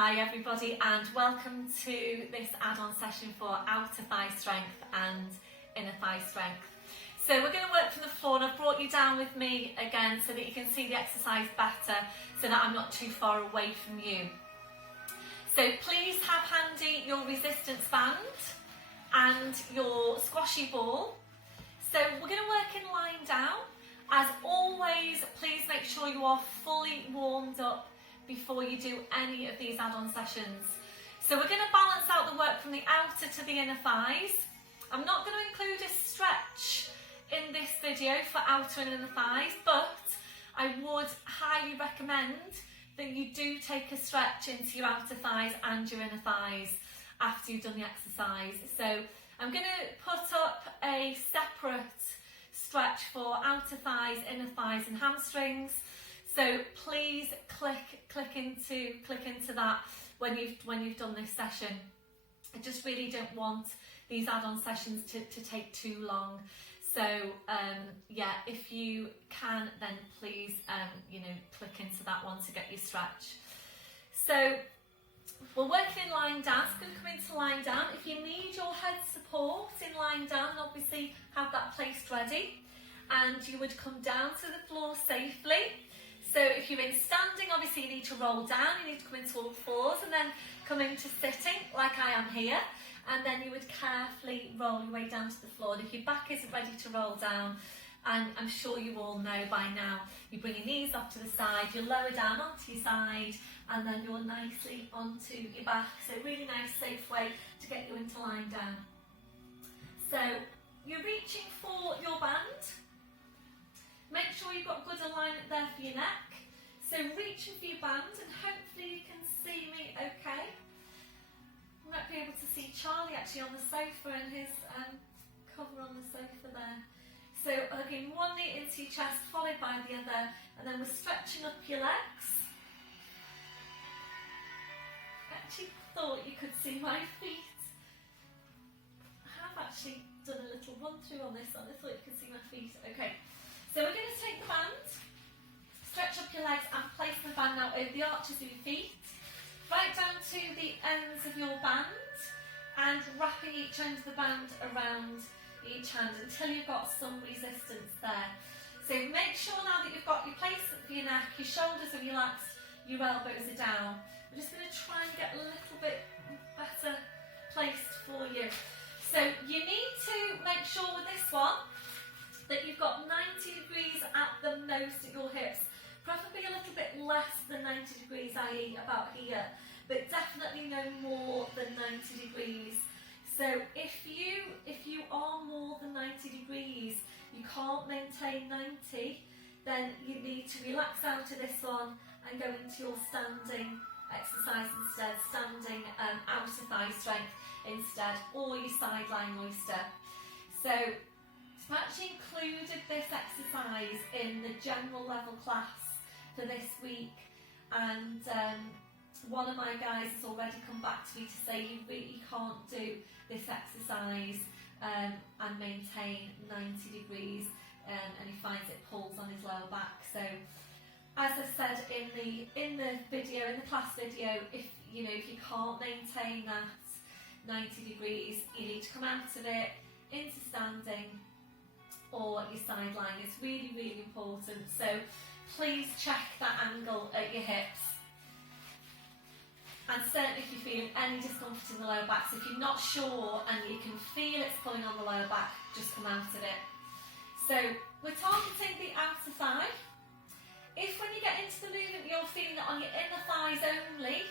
Hi everybody, and welcome to this add-on session for outer thigh strength and inner thigh strength. So we're going to work from the floor, and I've brought you down with me again so that you can see the exercise better, so that I'm not too far away from you. So please have handy your resistance band and your squashy ball. So we're going to work in lying down. As always, please make sure you are fully warmed up before you do any of these add-on sessions. So we're going to balance out the work from the outer to the inner thighs. I'm not going to include a stretch in this video for outer and inner thighs, but I would highly recommend that you do take a stretch into your outer thighs and your inner thighs after you've done the exercise. So I'm going to put up a separate stretch for outer thighs, inner thighs and hamstrings. So please click into that when you've done this session. I just really don't want these add-on sessions to take too long. So yeah, if you can, then please click into that one to get your stretch. So we're working in lying down. So I'm going to come into lying down. If you need your head support in lying down, obviously have that placed ready, and you would come down to the floor safely. So if you're in standing, obviously you need to roll down, you need to come into all fours and then come into sitting like I am here, and then you would carefully roll your way down to the floor. And if your back isn't ready to roll down, and I'm sure you all know by now, you bring your knees up to the side, you lower down onto your side, and then you're nicely onto your back. So really nice, safe way to get you into lying down. So you're reaching for your band. Make sure you've got good alignment there for your neck. So reaching for your band, and hopefully you can see me okay. You might be able to see Charlie actually on the sofa and his cover on the sofa there. So hugging one knee into your chest, followed by the other, and then we're stretching up your legs. I actually thought you could see my feet. I have actually done a little run through on this one. I thought you could see my feet. Okay. So we're going to take the band, stretch up your legs and place the band now over the arches of your feet, right down to the ends of your band, and wrapping each end of the band around each hand until you've got some resistance there. So make sure now that you've got your placement for your neck, your shoulders are relaxed, your elbows are down. We're just going to try and get a little bit better placed for you. So you need to make sure with this one that you've got 90 degrees at the most at your hips, preferably a little bit less than 90 degrees, i.e. about here, but definitely no more than 90 degrees. So if you are more than 90 degrees, you can't maintain 90, then you need to relax out of this one and go into your standing exercise instead, standing outer thigh strength instead, or your sideline oyster. So I've actually included this exercise in the general level class for this week, and one of my guys has already come back to me to say you really can't do this exercise and maintain 90 degrees, and he finds it pulls on his lower back. So as I said in the class video, if you can't maintain that 90 degrees, you need to come out of it into standing or your sideline. It's really, really important. So please check that angle at your hips. And certainly if you're feeling any discomfort in the lower back, so if you're not sure and you can feel it's pulling on the lower back, just come out of it. So we're targeting the outer thigh. If when you get into the movement you're feeling it on your inner thighs only,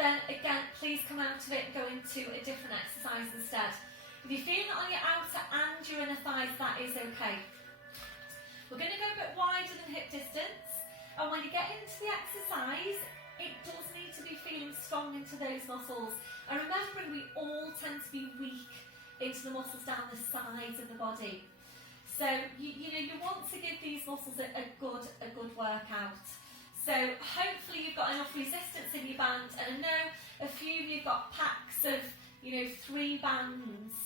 then again, please come out of it and go into a different exercise instead. If you're feeling it on your outer and your inner thighs, that is okay. We're going to go a bit wider than hip distance, and when you get into the exercise, it does need to be feeling strong into those muscles. And remembering we all tend to be weak into the muscles down the sides of the body. So you want to give these muscles a good workout. So hopefully you've got enough resistance in your band, and I know a few of you've got packs of 3 bands.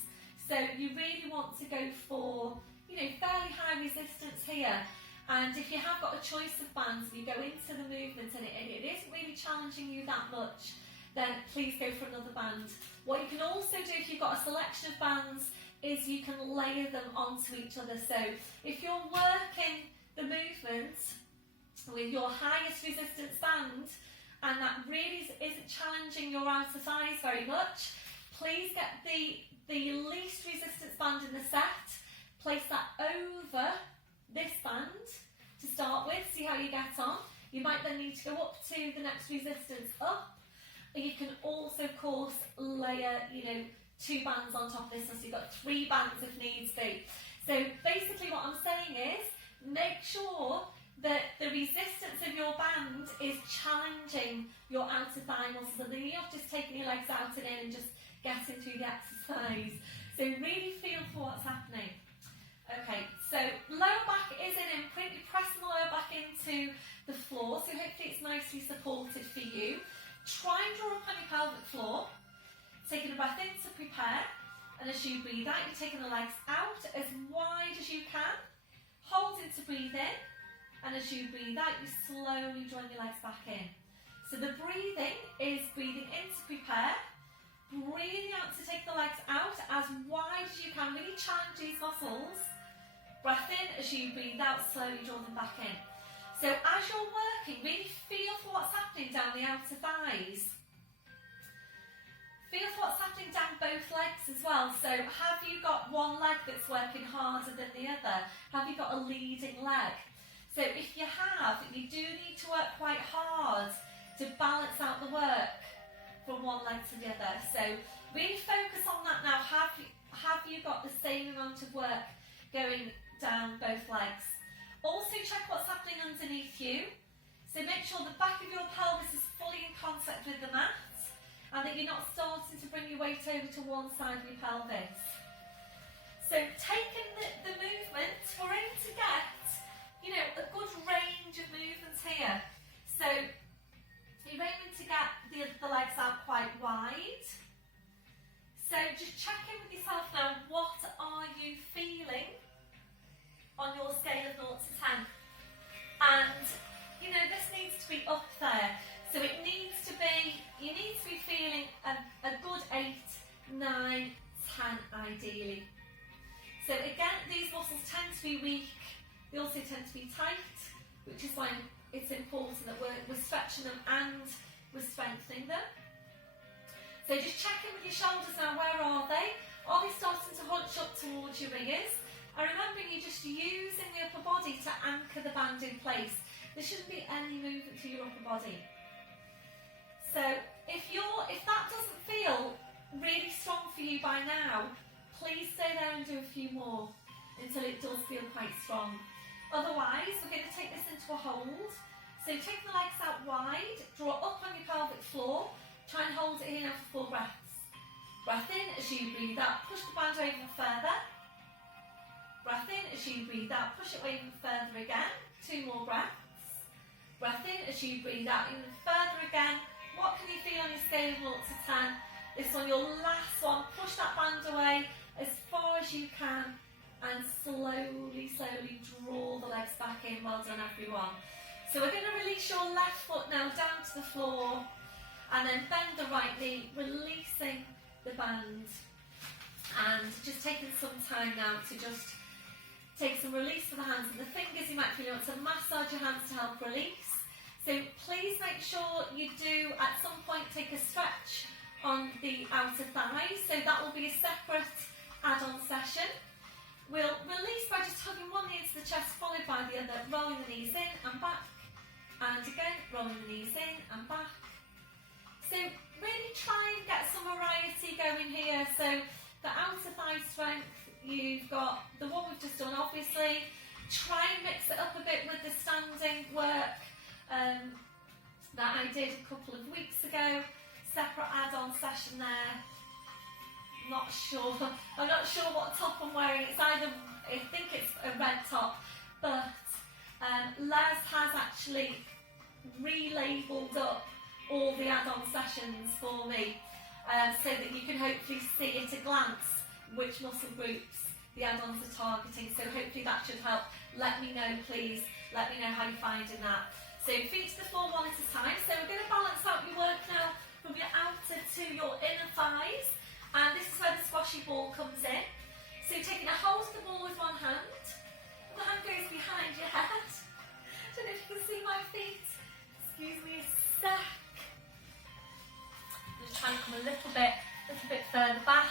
So you really want to go for fairly high resistance here. And if you have got a choice of bands and you go into the movement and it isn't really challenging you that much, then please go for another band. What you can also do if you've got a selection of bands is you can layer them onto each other. So if you're working the movement with your highest resistance band and that really isn't challenging your outer thighs very much, please get the least resistance band in the set, place that over this band to start with, see how you get on. You might then need to go up to the next resistance up. You can also, of course, layer, 2 bands on top of this, so you've got 3 bands if needs be. So basically what I'm saying is, make sure that the resistance of your band is challenging your outer thigh muscles, and then you're not just taking your legs out and in and just getting through the exercise. So really feel for what's happening. Okay, so lower back is in imprint. You're pressing the lower back into the floor, so hopefully it's nicely supported for you. Try and draw up on your pelvic floor. Taking a breath in to prepare, and as you breathe out, you're taking the legs out as wide as you can. Hold in to breathe in, and as you breathe out, you're slowly drawing your legs back in. So the breathing is breathing in to prepare, breathing out to take the legs out as wide as you can, really challenge these muscles. Breath in, as you breathe out, slowly draw them back in. So as you're working, really feel for what's happening down the outer thighs. Feel for what's happening down both legs as well. So have you got one leg that's working harder than the other? Have you got a leading leg? So if you have, you do need to work quite hard to balance out the work from one leg to the other. So really focus on that now. Have you got the same amount of work going down both legs? Also check what's happening underneath you. So make sure the back of your pelvis is fully in contact with the mat, and that you're not starting to bring your weight over to one side of your pelvis. So taking the movement, we're aiming to get, a good range of movements here. So you're aiming to get the legs out quite wide. So just check in with yourself now, what are you feeling on your scale of 0 to 10? And, this needs to be up there. So it needs to be, you need to be feeling a good 8, 9, 10 ideally. So again, these muscles tend to be weak, they also tend to be tight, which is why it's important that we're stretching them and we're strengthening them. So just check in with your shoulders now, where are they? Are they starting to hunch up towards your ears? And remember, you're just using the upper body to anchor the band in place. There shouldn't be any movement to your upper body. So if that doesn't feel really strong for you by now, please stay there and do a few more until it does feel quite strong. Otherwise, we're going to take this into a hold. So take the legs out wide, draw up on your pelvic floor, try and hold it here now for 4 breaths. Breath in, as you breathe out, push the band over further. Breath in, as you breathe out, push it even further again. 2 more breaths. Breath in, as you breathe out, even further again. What can you feel on your scale of 0 to 10? This one, your last one, push that band away as far as you can and slowly, slowly draw the legs back in. Well done, everyone. So we're going to release your left foot now down to the floor, and then bend the right knee, releasing the band, and just taking some time now to just take some release for the hands and the fingers. You might feel you want to massage your hands to help release. So please make sure you do at some point take a stretch on the outer thighs. So that will be a separate add-on session. We'll release by just hugging one knee into the chest, followed by the other, rolling the knees in and back. And again, rolling the knees in and back. So really try and get some variety going here. So the outer thigh strength, you've got the one we've just done, obviously. Try and mix it up a bit with the standing work that I did a couple of weeks ago. Separate add-on session there. I'm not sure what top I'm wearing. It's either, I think it's a red top, but Les has actually relabelled up all the add-on sessions for me, so that you can hopefully see at a glance which muscle groups the add-ons are targeting. So hopefully that should help. Let me know, please. Let me know how you're finding that. So feet to the floor one at a time. So we're going to balance out your work now from your outer your ball comes in. So you're taking a hold of the ball with one hand, and the hand goes behind your head. I don't know if you can see my feet. Excuse me a sec. Just try and come a little bit further back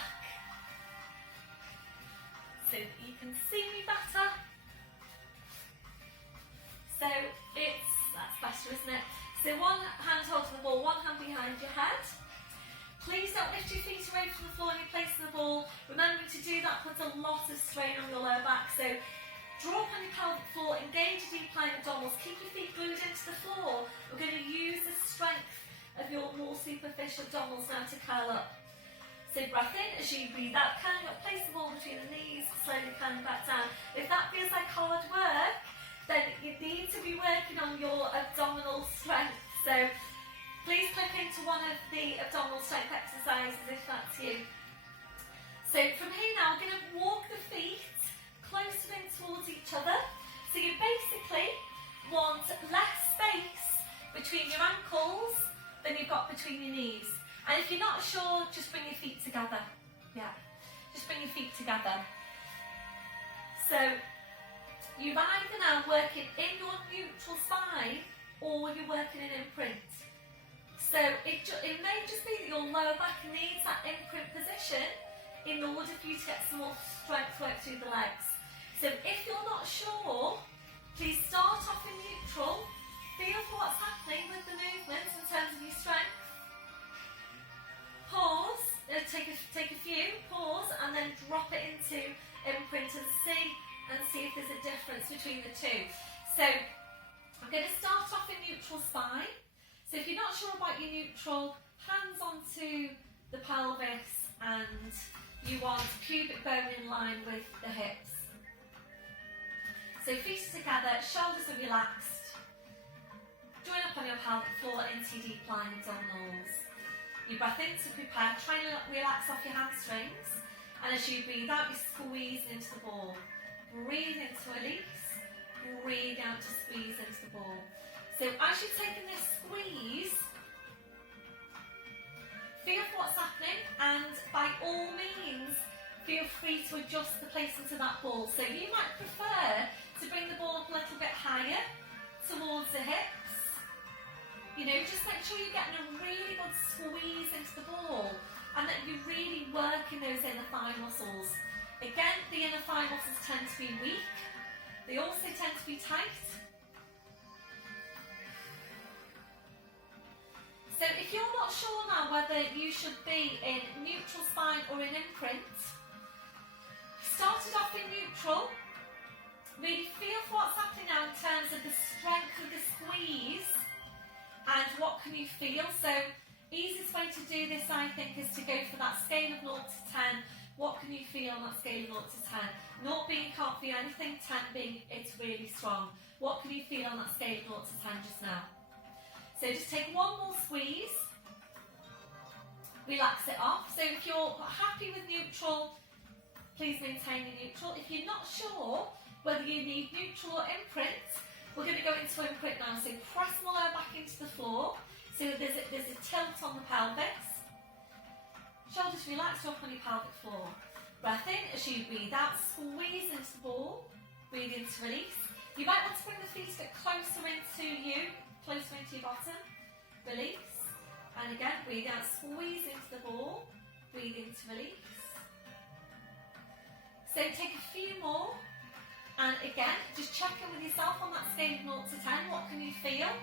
so that you can see me better. So that's better, isn't it? So one hand holding the ball, one hand behind your head. Please don't lift your feet away from the floor when you're placing the ball. Remembering to do that puts a lot of strain on your lower back. So draw up on your pelvic floor, engage your deep lying abdominals, keep your feet glued into the floor. We're going to use the strength of your more superficial abdominals now to curl up. So breath in as you breathe out, curling up, place the ball between the knees, slowly curling back down. If that feels like hard work, then you need to be working on your abdominal strength. So please click into one of the abdominal strength exercises if that's you. So from here now, we're going to walk the feet closer in towards each other. So you basically want less space between your ankles than you've got between your knees. And if you're not sure, just bring your feet together. Yeah, just bring your feet together. So you're either now working in your neutral spine or you're working in imprint. So it may just be that your lower back needs that imprint position in order for you to get some more strength work through the legs. So if you're not sure, please start off in neutral, feel for what's happening with the movements in terms of your strength. Pause, take a few, pause, and then drop it into imprint and see if there's a difference between the two. So I'm going to start off in neutral spine. So if you're not sure about your neutral, hands onto the pelvis and you want pubic bone in line with the hips. So feet are together, shoulders are relaxed. Join up on your pelvic floor into your deep lying abdominals. You breath in to prepare, try and relax off your hamstrings. And as you breathe out, you squeeze into the ball. Breathe in to release, breathe out to squeeze into the ball. So as you're taking this squeeze, feel for what's happening, and by all means, feel free to adjust the placement of that ball. So you might prefer to bring the ball up a little bit higher towards the hips. You know, just make sure you're getting a really good squeeze into the ball and that you're really working those inner thigh muscles. Again, the inner thigh muscles tend to be weak. They also tend to be tight. So if you're not sure now whether you should be in neutral spine or in imprint, started off in neutral, really feel for what's happening now in terms of the strength of the squeeze and what can you feel. So easiest way to do this, I think, is to go for that scale of 0 to 10. What can you feel on that scale of 0 to 10? 0 being you can't feel anything, 10 being it's really strong. What can you feel on that scale of 0 to 10 just now? So just take one more squeeze, relax it off. So if you're happy with neutral, please maintain your neutral. If you're not sure whether you need neutral or imprint, we're going to go into imprint now. So press the lower back into the floor. So there's a tilt on the pelvis. Shoulders relaxed up on your pelvic floor. Breath in as you breathe out, squeeze into the ball, breathe in to release. You might want to bring the feet a bit closer into you, closer into your bottom, release. And again, breathe out, squeeze into the ball, breathe in to release. So take a few more, and again, just check in with yourself on that scale of 0 to 10, what can you feel?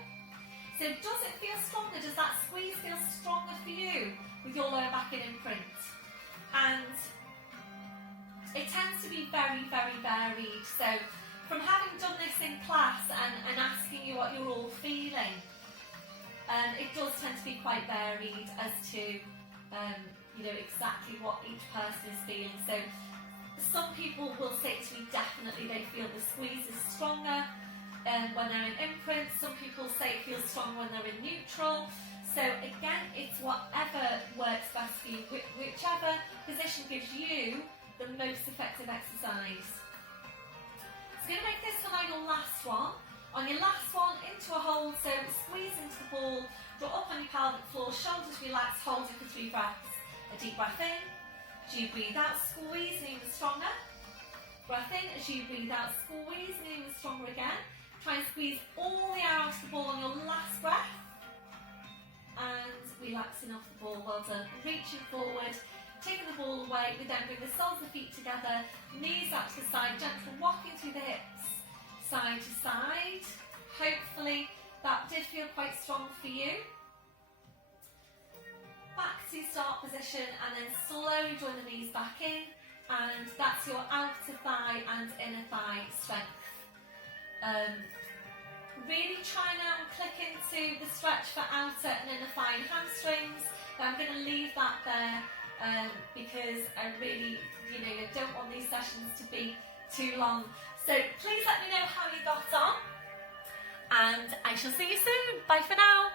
So does it feel stronger? Does that squeeze feel stronger for you with your lower back in imprint? And it tends to be very, very varied. So from having done this in class and asking you what you're all feeling, it does tend to be quite varied as to you know, exactly what each person is feeling. So some people will say to me definitely they feel the squeeze is stronger when they're in imprint. Some people say it feels stronger when they're in neutral. So again, it's whatever works best for you, whichever position gives you the most effective exercise. So going to make this one your last one. On your last one, into a hold, so squeeze into the ball, draw up on your pelvic floor, shoulders relaxed, hold it for 3 breaths. A deep breath in, As you breathe out, squeeze and even stronger. Breath in. As you breathe out, squeeze and even stronger again. Try and squeeze all the air out of the ball on your last breath. And relaxing off the ball, well done. Reaching forward, taking the ball away. We then bring the soles of the feet together, knees out to the side, gentle rocking through the hips, side to side. Hopefully that did feel quite strong for you. Back to start position and then slowly draw the knees back in, and that's your outer thigh and inner thigh strength. Really try now and click into the stretch for outer and inner thigh and hamstrings, but I'm going to leave that there because I really, don't want these sessions to be too long. So please let me know how you got on, and I shall see you soon. Bye for now.